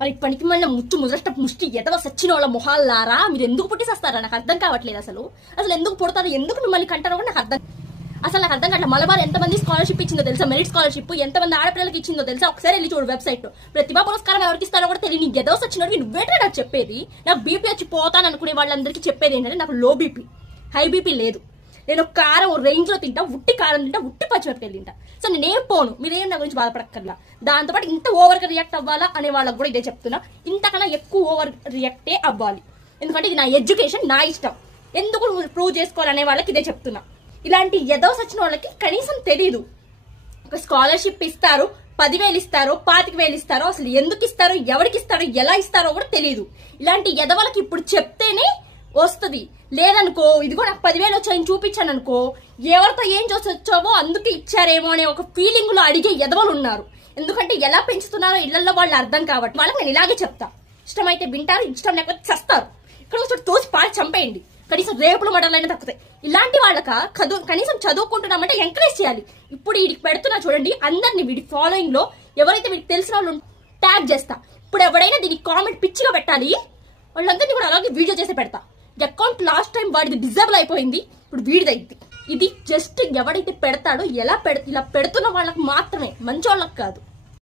మరి ఇప్పటికి మళ్ళీ ముష్టి ఎదవ సచ్చిన వాళ్ళ మొహాలారా మీరు ఎందుకు పుట్టిసేస్తారా? నాకు అర్థం కావట్లేదు. అసలు ఎందుకు పుడతారు, ఎందుకు మిమ్మల్ని కంటారో కూడా నాకు అర్థం కావట్లేదు. మలబార్ ఎంతమంది స్కాలర్షిప్ ఇచ్చిందో తెలుసా? మెరిట్ స్కాలర్షిప్ ఎంతమంది ఆడపిల్లలకి ఇచ్చిందో తెలుసా? ఒకసారి వెళ్ళి చూడు వెబ్సైట్ లో. ప్రతిభా పురస్కారం ఎవరికి ఇస్తారో కూడా తెలియదు. నీ ఎదవ సచ్చినోడికి నువ్వేంటే నాకు చెప్పేది? నాకు బీపీ వచ్చి పోతాను అనుకునే వాళ్ళందరికీ చెప్పేది ఏంటంటే, నాకు లో బీపీ, హై బీపీ లేదు. నేను కారం రేంజ్ లో తింటా, ఉట్టి కారం తింటా, ఉట్టి పచ్చిమిరపకాయలు తింటా. సో నేనేం పోను, మీరేం నా గురించి బాధపడక్కర్లా. దాంతోపాటు ఇంత ఓవర్ గా రియాక్ట్ అవ్వాలా అనే వాళ్ళకి కూడా ఇదే చెప్తున్నా. ఇంతకన్నా ఎక్కువ ఓవర్ రియాక్టే అవ్వాలి. ఎందుకంటే ఇది నా ఎడ్యుకేషన్, నా ఇష్టం. ఎందుకు ప్రూవ్ చేసుకోవాలనే వాళ్ళకి ఇదే చెప్తున్నా. ఇలాంటి ఎదవ సచ్చిన వాళ్ళకి కనీసం తెలీదు. ఒక స్కాలర్షిప్ ఇస్తారు, 10,000 ఇస్తారో 25,000 ఇస్తారో, అసలు ఎందుకు ఇస్తారో, ఎవరికి ఇస్తారో, ఎలా ఇస్తారో కూడా తెలియదు. ఇలాంటి ఎదవలకి ఇప్పుడు చెప్తేనే వస్తుంది. లేదనుకో, ఇదిగో నాకు 10,000 వచ్చాయని చూపించాను అనుకో, ఎవరితో ఏం చూసి వచ్చావో అందుకే ఇచ్చారేమో అనే ఒక ఫీలింగ్ లో అడిగే ఎదవలు ఉన్నారు. ఎందుకంటే ఎలా పెంచుతున్నారో ఇళ్లలో వాళ్ళు అర్థం కాబట్టి వాళ్ళకి నేను ఇలాగే చెప్తా. ఇష్టమైతే వింటారు, ఇష్టం లేకపోతే చస్తారు. ఇక్కడ వచ్చి తోసి పాడి చంపేయండి. కనీసం రేపులు మడలైనా తక్కుతాయి. ఇలాంటి వాళ్ళక కనీసం చదువుకుంటున్నామంటే ఎంకరేజ్ చేయాలి. ఇప్పుడు వీడికి పెడుతున్నా చూడండి, అందరినీ వీడి ఫాలోయింగ్ లో ఎవరైతే వీడికి తెలిసిన వాళ్ళు ట్యాగ్ చేస్తా. ఇప్పుడు ఎవరైనా దీనికి కామెంట్ పిచ్చిగా పెట్టాలి, వాళ్ళందరినీ కూడా అలాగే వీడియో చేసి పెడతా. అకౌంట్ లాస్ట్ టైం వాడిది డిజేబుల్ అయిపోయింది, ఇప్పుడు వీడిదైంది. ఇది జస్ట్ ఎవడైతే పెడతాడో ఇలా పెడుతున్న వాళ్ళకి మాత్రమే, మంచి వాళ్ళకి కాదు.